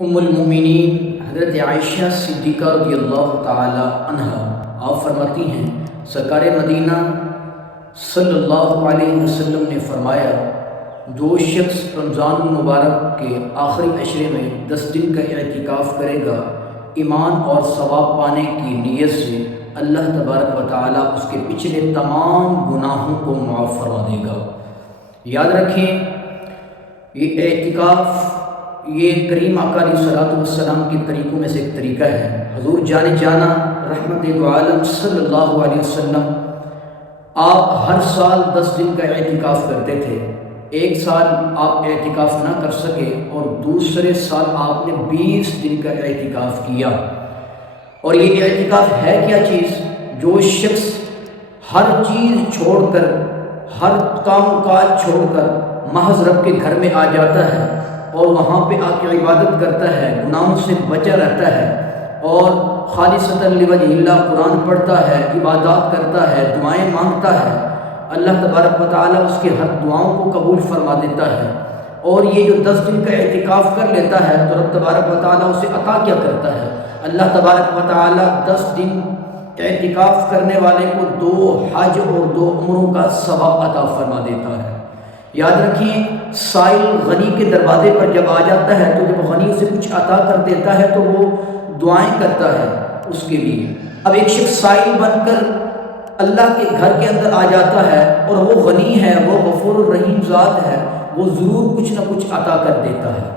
ام المومنین حضرت عائشہ صدیقہ رضی اللہ تعالی عنہا آپ فرماتی ہیں سرکار مدینہ صلی اللہ علیہ وسلم نے فرمایا، جو شخص رمضان المبارک کے آخری عشرے میں 10 دن کا اعتکاف کرے گا ایمان اور ثواب پانے کی نیت سے، اللہ تبارک و تعالیٰ اس کے پچھلے تمام گناہوں کو معاف فرما دے گا۔ یاد رکھیں، یہ اعتکاف یہ کریم آقا علیہ الصلوۃ والسلام کے طریقوں میں سے ایک طریقہ ہے۔ حضور جانے جانا رحمت دو عالم صلی اللہ علیہ وسلم آپ ہر سال 10 دن کا اعتکاف کرتے تھے۔ ایک سال آپ اعتکاف نہ کر سکے اور دوسرے سال آپ نے 20 دن کا اعتکاف کیا۔ اور یہ اعتکاف ہے کیا چیز؟ جو شخص ہر چیز چھوڑ کر، ہر کام کاج چھوڑ کر محض رب کے گھر میں آ جاتا ہے اور وہاں پہ آ کے عبادت کرتا ہے، گناہوں سے بچا رہتا ہے اور خالصۃ لوجہ اللہ قرآن پڑھتا ہے، عبادات کرتا ہے، دعائیں مانگتا ہے، اللہ تبارک و تعالیٰ اس کے ہر دعاؤں کو قبول فرما دیتا ہے۔ اور یہ جو 10 دن کا اعتکاف کر لیتا ہے تو رب تبارک و تعالیٰ اسے عطا کیا کرتا ہے؟ اللہ تبارک و تعالیٰ 10 دن اعتکاف کرنے والے کو 2 حج اور 2 عمروں کا ثواب عطا فرما دیتا ہے۔ یاد رکھیے، سائل غنی کے دروازے پر جب آ جاتا ہے تو جب غنی اسے کچھ عطا کر دیتا ہے تو وہ دعائیں کرتا ہے اس کے لیے۔ اب ایک شخص سائل بن کر اللہ کے گھر کے اندر آ جاتا ہے اور وہ غنی ہے، وہ غفور الرحیم ذات ہے، وہ ضرور کچھ نہ کچھ عطا کر دیتا ہے۔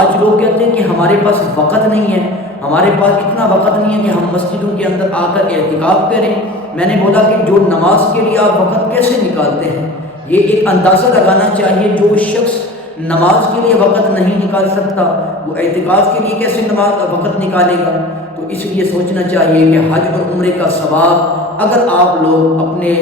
آج لوگ کہتے ہیں کہ ہمارے پاس وقت نہیں ہے، ہمارے پاس اتنا وقت نہیں ہے کہ ہم مسجدوں کے اندر آ کر اعتکاف کریں۔ میں نے بولا کہ جو نماز کے لیے آپ وقت کیسے نکالتے ہیں، یہ ایک اندازہ لگانا چاہیے۔ جو شخص نماز کے لیے وقت نہیں نکال سکتا وہ اعتکاف کے لیے کیسے وقت نکالے گا؟ تو اس لیے سوچنا چاہیے کہ حج اور عمرے کا ثواب اگر آپ لوگ اپنے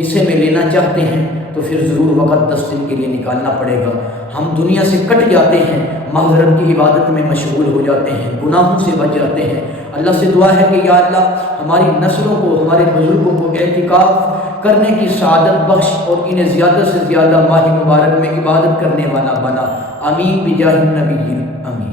حصے میں لینا چاہتے ہیں تو پھر ضرور وقت 10 دن کے لیے نکالنا پڑے گا۔ ہم دنیا سے کٹ جاتے ہیں، محض رب کی عبادت میں مشغول ہو جاتے ہیں، گناہوں سے بچ جاتے ہیں۔ اللہ سے دعا ہے کہ یا اللہ ہماری نسلوں کو، ہمارے بزرگوں کو اعتکاف کرنے کی سعادت بخش اور انہیں زیادہ سے زیادہ ماہ مبارک میں عبادت کرنے والا بنا۔ آمین بجاہ النبی، آمین۔